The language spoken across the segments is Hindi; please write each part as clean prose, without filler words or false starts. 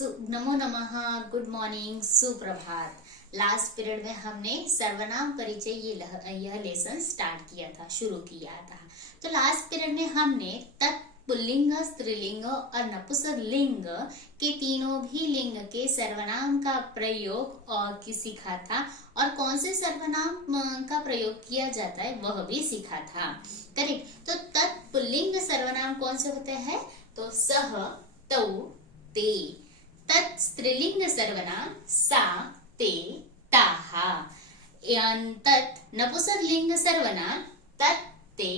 नमो नमः, गुड मॉर्निंग, सुप्रभात। लास्ट पीरियड में हमने सर्वनाम परिचय यह लेसन स्टार्ट किया था, शुरू किया था। तो लास्ट पीरियड में हमने तत्पुल्लिंग, स्त्रीलिंग और नपुंसकलिंग के तीनों भी लिंग के सर्वनाम का प्रयोग और सीखा था, और कौन से सर्वनाम का प्रयोग किया जाता है वह भी सीखा था। करेक्ट। तो तत्पुल्लिंग सर्वनाम कौन से होते हैं? तो सह, तौ, ते। तत् स्त्रीलिंग सर्वनाम सा, ते, ताः। तत् नपुंसकलिंग सर्वनाम तत्, ते,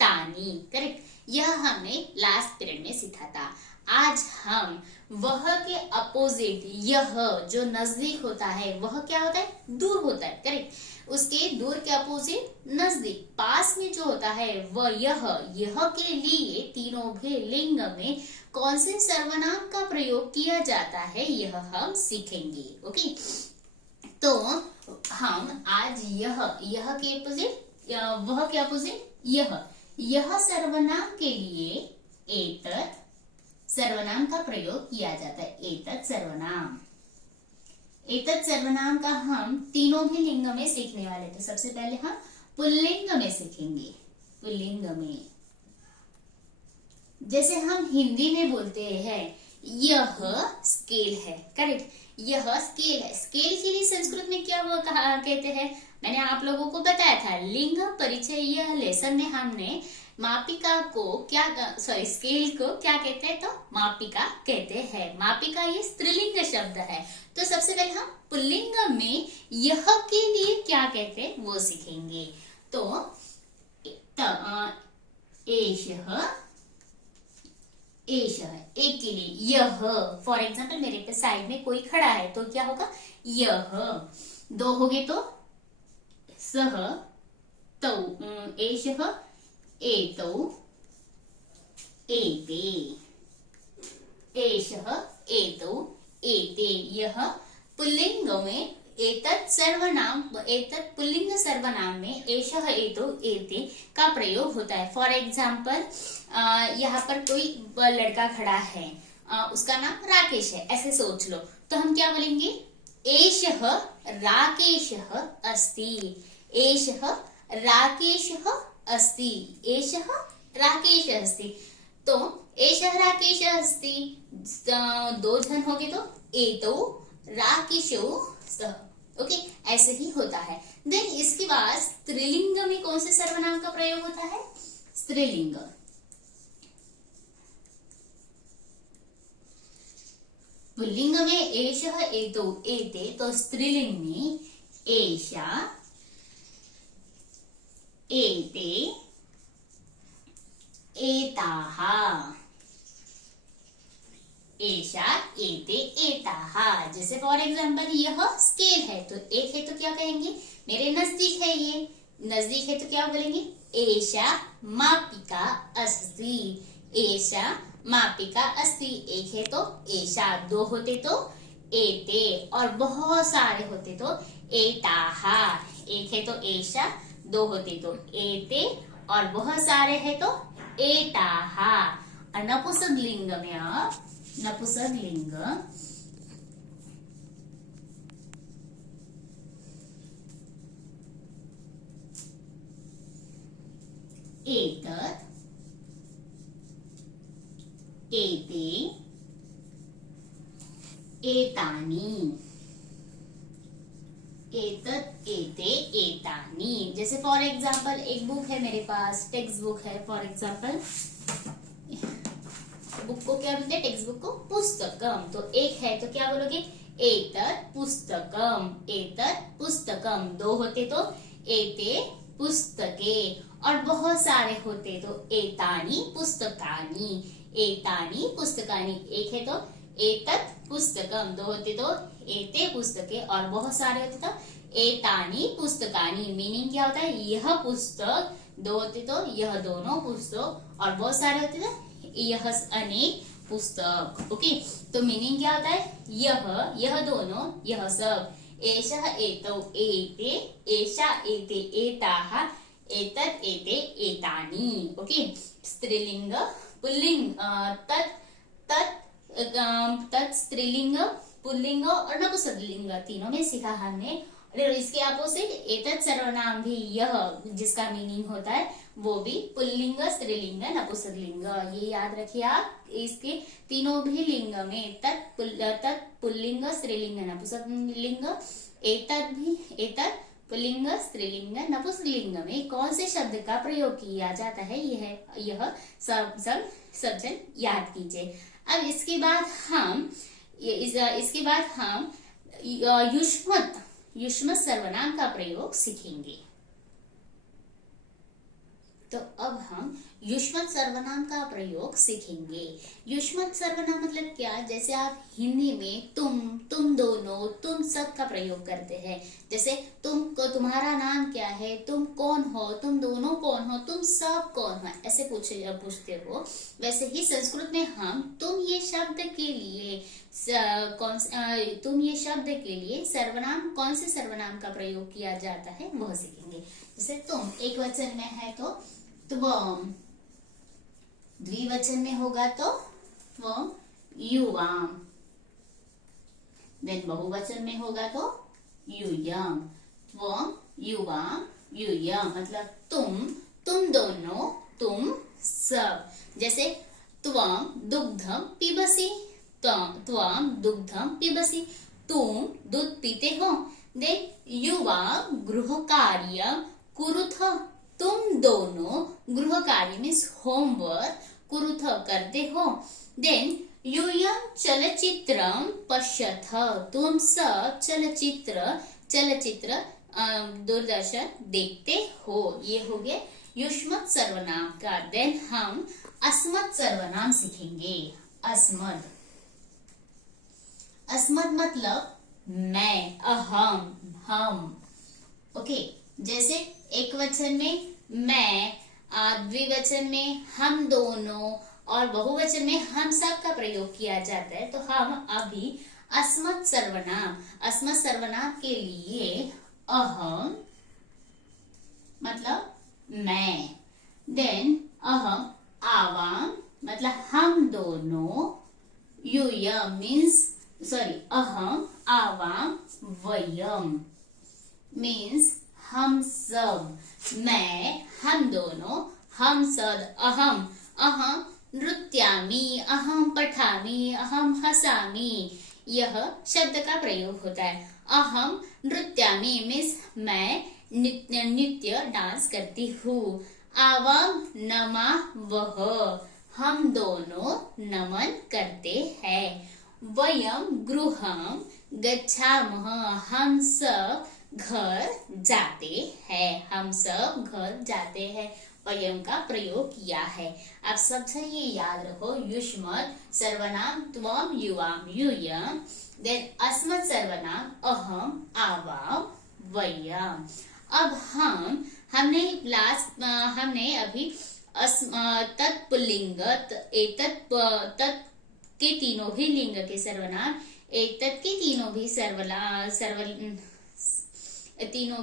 तानि। करेक्ट। यह हमने लास्ट पीरियड में सीखा था। आज हम वह के अपोजिट, यह जो नजदीक होता है वह क्या होता है? दूर होता है। करेक्ट। उसके दूर के अपोजिट नजदीक, पास में जो होता है वह यह के लिए तीनों भी लिंग में कौन से सर्वनाम का प्रयोग किया जाता है यह हम सीखेंगे। ओके। तो हम आज यह के अपोजिट, वह के अपोजिट यह सर्वनाम के लिए एतत् सर्वनाम का प्रयोग किया जाता है। एतत् सर्वनाम का हम तीनों भी लिंग में सीखने वाले। तो सबसे पहले हम पुल्लिंग में सीखेंगे। पुल्लिंग में जैसे हम हिंदी में बोलते हैं यह स्केल है। करेक्ट। यह स्केल है। स्केल के लिए संस्कृत में क्या वो कहते हैं? मैंने आप लोगों को बताया था लिंग परिचय यह लेसन में हमने मापिका को स्केल को क्या कहते हैं? तो मापिका कहते हैं। मापिका ये स्त्रीलिंग शब्द है। तो सबसे पहले हम पुल्लिंग में यह के लिए क्या कहते हैं वो सीखेंगे। तो एषः एक के लिए यह। फॉर एग्जाम्पल मेरे पे साइड में कोई खड़ा है तो क्या होगा? यह। दो हो गए तो सह, तौ, एषः, एतौ, एते। एषः, एतौ, एते। यह पुल्लिंग में एतत् पुल्लिंग सर्वनाम में एषः, एतौ, एते का प्रयोग होता है। फॉर एग्जाम्पल यहाँ पर कोई लड़का खड़ा है, उसका नाम राकेश है, ऐसे सोच लो। तो हम क्या बोलेंगे? एषः राकेशः अस्ति। एषः राकेशः अस्ति। एषः राकेशः अस्ति। तो एषः राकेशः अस्ति, दो जन हो गए तो एतौ राकेशौ स्तः। ओके, ऐसे ही होता है। देन इसके बाद स्त्रीलिंग में कौन से सर्वनाम का प्रयोग होता है? स्त्रीलिंग। पुल्लिंग में एषः, एतौ, एते। तो स्त्रीलिंग में एषा, एते, एताः। एषा, एते, एताः। जैसे फॉर एग्जाम्पल यह स्केल है तो एक है तो क्या कहेंगे? मेरे नजदीक है, ये नजदीक है तो क्या बोलेंगे? एषा मापिका अस्ति। एषा मापिका अस्ति। एक है तो एषा, दो होते तो एते, और बहुत सारे होते तो एताः। एक है तो एषा, दो होते तो एते, और बहुत सारे है तो एताः। और नपुंसकलिंग में नपुंसकलिंग एतत्, एते, एतानि। एतत्, एते, एतानि। जैसे फॉर एग्जाम्पल एक बुक है मेरे पास, टेक्स्ट बुक है। फॉर एग्जाम्पल बुक को क्या बोलते हैं? टेक्स्ट बुक को पुस्तकम। तो एक है तो क्या बोलोगे? एतत् पुस्तकम। एतत् पुस्तकम। दो होते तो एते पुस्तके, और बहुत सारे होते तो एतानि पुस्तकानि। एतानि पुस्तकानि। एक है तो एतत् पुस्तकम, दो होते तो एते पुस्तके, और बहुत सारे होते तो एतानि पुस्तकानि। मीनिंग क्या होता है? यह पुस्तक, दो होते तो यह दोनों पुस्तक, और बहुत सारे होते तो यह अनेक पुस्तक। ओके। तो मीनिंग क्या होता है? यह दोनों, यह सब। एषः, एतौ, एते, एषा, एते, एताः, एतत्, एते, एतानि। ओके। स्त्रीलिंग, पुल्लिंग, तत्, तत् स्त्रीलिंग, पुल्लिंग और नपुंसकलिंग तीनों में सीखा हमने। और इसके अपोजिट एतत् सर्वनाम भी, यह जिसका मीनिंग होता है वो भी पुल्लिंग, स्त्रीलिंग, नपुंसकलिंग, ये याद रखिए आप। इसके तीनों भी लिंग में तत् पुल्लिंग, स्त्रीलिंग, नपुंसकलिंग, एतत् पुल्लिंग, स्त्रीलिंग, नपुंसकलिंग में कौन से शब्द का प्रयोग किया जाता है, यह सब जन याद कीजिए। अब इसके बाद हम युष्मत् सर्वनाम का प्रयोग सीखेंगे। तो अब हम युष्मत् सर्वनाम का प्रयोग सीखेंगे। युष्मत् सर्वनाम मतलब क्या? जैसे आप हिंदी में तुम दोनों, तुम सब का प्रयोग करते हैं। जैसे तुम्हारा नाम क्या है, तुम कौन हो, तुम दोनों कौन हो, तुम सब कौन हो, ऐसे पूछते हो। वैसे ही संस्कृत में हम तुम ये शब्द के लिए सर्वनाम, कौन से सर्वनाम का प्रयोग किया जाता है वह सीखेंगे। जैसे तुम एक वचन में है तो त्वम, द्विवचन में होगा तो त्वम युवाम, देन बहुवचन में होगा तो यूयम, त्वम युवाम यूयम, मतलब तुम दोनों, तुम सब। जैसे त्वम दुग्धम पिबसि, त्वम दुग्धम पिबसि, तुम दूध पीते हो। देन युवा गृह कार्य कुरुथ, तुम दोनों गृह कार्य मीन्स होमवर्क कुरुथ करते हो। देन यूयम चलचित्रम पश्यथ, तुम सब चलचित्र दूरदर्शन देखते हो। ये हो गए युष्मत् सर्वनाम का। देन हम अस्मत् सर्वनाम सीखेंगे। अस्मत् मतलब मैं, अहम, हम। ओके, जैसे एक वचन में मैं, द्विवचन में हम दोनों और बहुवचन में हम सब का प्रयोग किया जाता है। तो हम अभी अस्मत् सर्वनाम के लिए अहम मतलब मैं, देन अहम आवाम मतलब हम दोनों, यूयम अहम आवाम वयम मीन्स हम सब, मैं, हम दोनों, हम सब, अहम नृत्यामि, अहम पठामि, अहम हसामि, यह शब्द का प्रयोग होता है। अहम नृत्यामि मीन्स मैं नृत्य डांस करती हूँ। आवाम नमावह, हम दोनों नमन करते हैं। वयम गृहम गच्छामः, हम सब घर जाते हैं, वयम का प्रयोग किया है। अब सबसे ये याद रखो, युष्मत् सर्वनाम त्वम युवाम यूयम, देन अस्मत् सर्वनाम अहम आवाम वयम। अब हमने अभी तत्पुल्लिंग, तत् के तीनों भी लिंग के सर्वनाम, एतत् के तीनों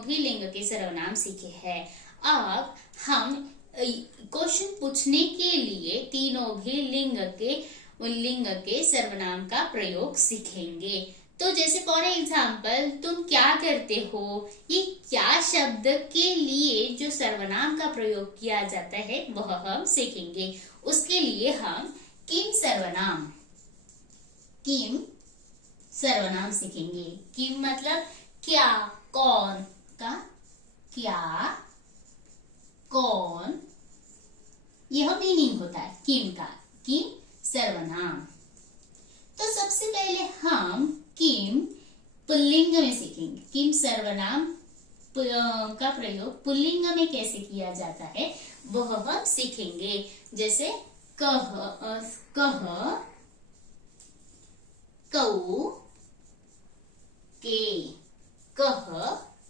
भी लिंग के सर्वनाम सीखे हैं। अब हम क्वेश्चन पूछने के लिए तीनों भी लिंग के सर्वनाम का प्रयोग सीखेंगे। तो जैसे फॉर एग्जाम्पल तुम क्या करते हो, ये क्या शब्द के लिए जो सर्वनाम का प्रयोग किया जाता है वह हम सीखेंगे। उसके लिए हम किम सर्वनाम सीखेंगे। किम मतलब क्या, कौन का क्या, कौन, यह मीनिंग होता है किम का। किम सर्वनाम। तो सबसे पहले हम किम पुल्लिंग में सीखेंगे। किम सर्वनाम का प्रयोग पुल्लिंग में कैसे किया जाता है वह हम सीखेंगे। जैसे कह, कऊ, के,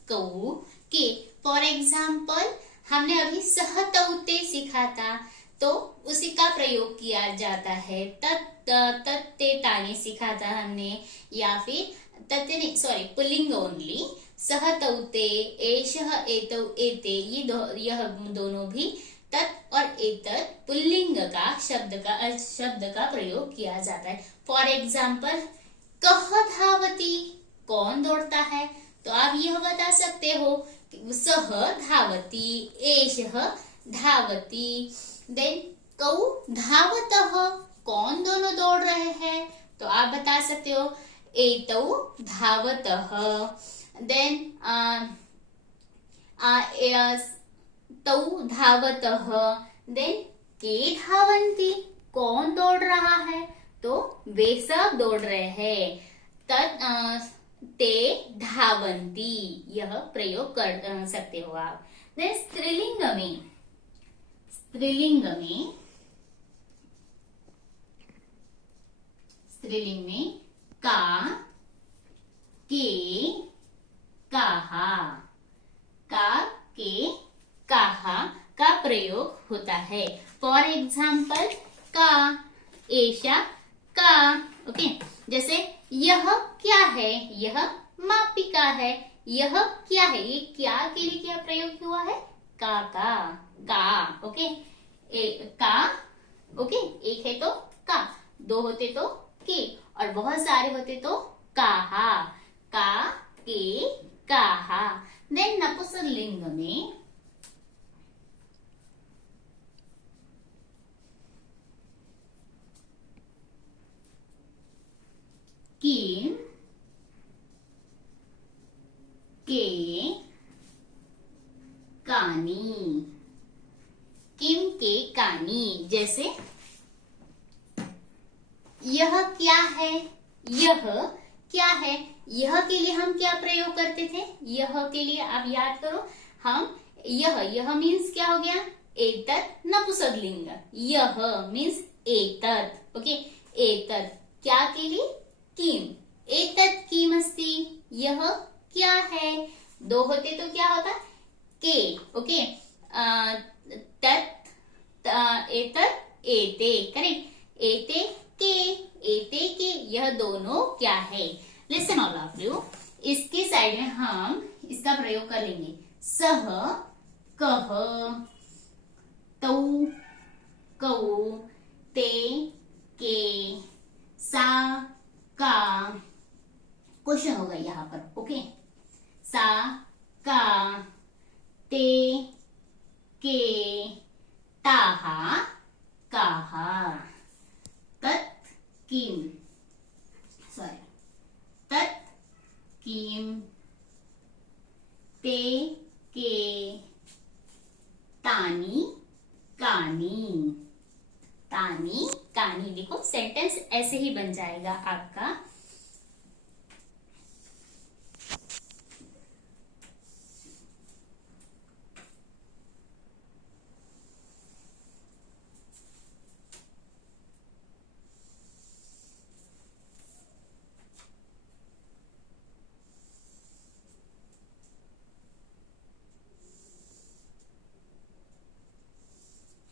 कऊ, के। फॉर एग्जाम्पल हमने अभी सहतौते सीखा था, तो उसी का प्रयोग किया जाता है। तत्ते ताने सीखा था हमने, या फिर तत्ते नहीं, सॉरी, पुल्लिंग ओनली। सहतौते, एषः, एतौ, एते, यह दोनों भी तत् और एतत् पुल्लिंग का शब्द का प्रयोग किया जाता है। फॉर एग्जाम्पल कह धावती, कौन दौड़ता है, तो आप यह बता सकते हो कि सह धावती, एषः धावती। देन कौ धावतः, कौन दोनों दौड़ रहे हैं, तो आप बता सकते हो एतौ धावतः। देन तौ धावतः। देन के धावन्ति, कौन दौड़ रहा है, तो वे सब दौड़ रहे हैं। ते धावन्ति, यह प्रयोग कर सकते हो आप। देन स्त्रीलिंग में का, के, काहा, का, के, काहा का प्रयोग होता है। फॉर एग्जाम्पल का, एषा, का। ओके, जैसे यह क्या है, यह मापिका है। यह क्या है, ये क्या के लिए क्या प्रयोग हुआ है, का। ओके, का। ओके, एक है तो का, दो होते तो के, और बहुत सारे होते तो काहा, का, के, काहा। देन नपुंसकलिंग में किम, के, कानी, किम, के, कानी। जैसे यह क्या है, यह क्या है, यह के लिए हम क्या प्रयोग करते थे, यह के लिए आप याद करो, हम यह मीन्स क्या हो गया, एतत् नपुंसकलिंग, यह मीन्स एतत्। ओके, एतत् क्या के लिए, किम, एतत् किम अस्ति, यह क्या है, दो होते तो क्या होता, के। ओके, तत्, एतत्, एते, करेक्ट, एते के, यह दोनों क्या है। लिसन ऑल ऑफ यू, इसके साइड में हम इसका प्रयोग कर लेंगे, सह, कह, तौ, कौ, ते, के, सा, का। क्वेश्चन होगा यहाँ पर। ओके, सा, का, ते, के, ताहा, काहा, तत्, किम, तत्, किम, ते, के, तानी, कानी, तानी, कानी। देखो सेंटेंस ऐसे ही बन जाएगा आपका।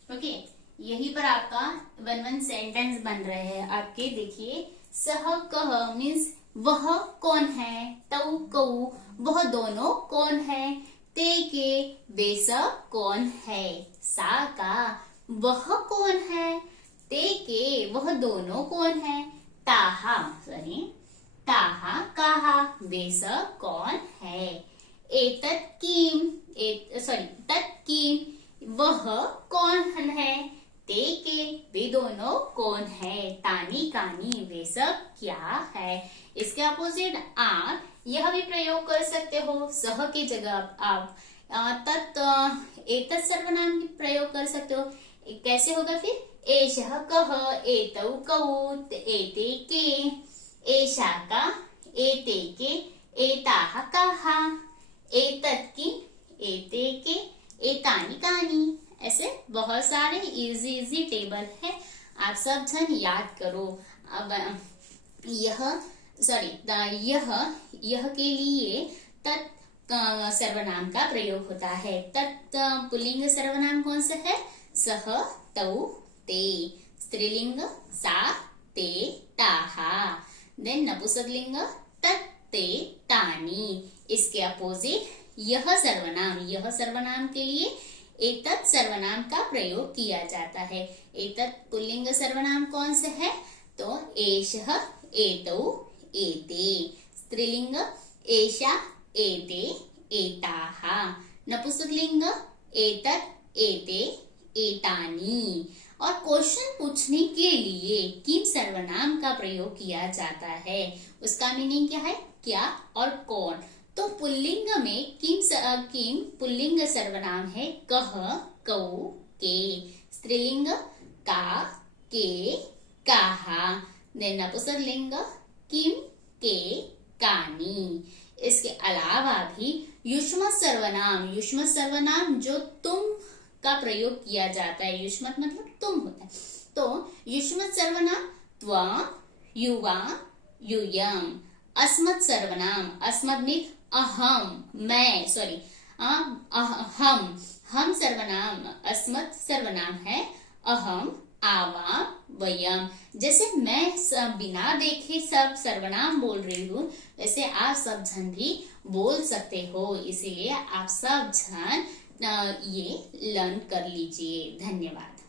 ओके, यहीं पर आपका वन सेंटेंस बन रहे हैं आपके। देखिए, सह, कह मीन्स वह कौन है, तौ, कौ वह दोनों कौन है, ते, के वे सब कौन है, सा, का वह कौन है, ते, के वह दोनों कौन है, ताहा, ताहा, काहा वे सब कौन है, एतत् किम, तत् किम वह कौन है, ते, के वे दोनों कौन है, तानी, कानी वे सब क्या है। इसके अपोजिट आप यह भी प्रयोग कर सकते हो, सह की जगह आप तत्, एतत् सर्वनाम भी प्रयोग कर सकते हो। कैसे होगा फिर, एषः कः, एतौ कौ, एते के, एषा का, एते के, एताः काः, एतत् किम, एते के, एतानी, कानी। ऐसे बहुत सारे इजी टेबल है, आप सब जन याद करो। अब यह के लिए तत् सर्वनाम का प्रयोग होता है। तत् पुल्लिंग सर्वनाम कौन सा है, सह, तौ, ते। स्त्रीलिंग सा, ते, ताहा। देन नपुंसकलिंग तत्, ते, तानी। इसके अपोजिट यह सर्वनाम के लिए एतत् सर्वनाम का प्रयोग किया जाता है। एतत् पुल्लिंग सर्वनाम कौन से है, तो एषः, एतौ, एते। स्त्रीलिंग एषा, एते, एताः। नपुंसकलिंग एतत्, एते, एतानि। और क्वेश्चन पूछने के लिए किम सर्वनाम का प्रयोग किया जाता है। उसका मीनिंग क्या है, क्या और कौन। तो पुल्लिंग में किम पुल्लिंग सर्वनाम है कह, कौ, के। स्त्रीलिंग का, के, काहा। नपुंसकलिंग किम, के, कानी। इसके अलावा भी युष्मत् सर्वनाम जो तुम का प्रयोग किया जाता है। युष्मत् मतलब तुम होता है। तो युष्मत् सर्वनाम त्वं, युवा, यूयम्। अस्मत् सर्वनाम, अस्मत् मीन्स अहम, मैं, सॉरी हम सर्वनाम, अस्मत् सर्वनाम है अहम, आवाम, वयम। जैसे मैं बिना देखे सब सर्वनाम बोल रही हूँ, वैसे आप सब जन भी बोल सकते हो। इसीलिए आप सब जन ये लर्न कर लीजिए। धन्यवाद।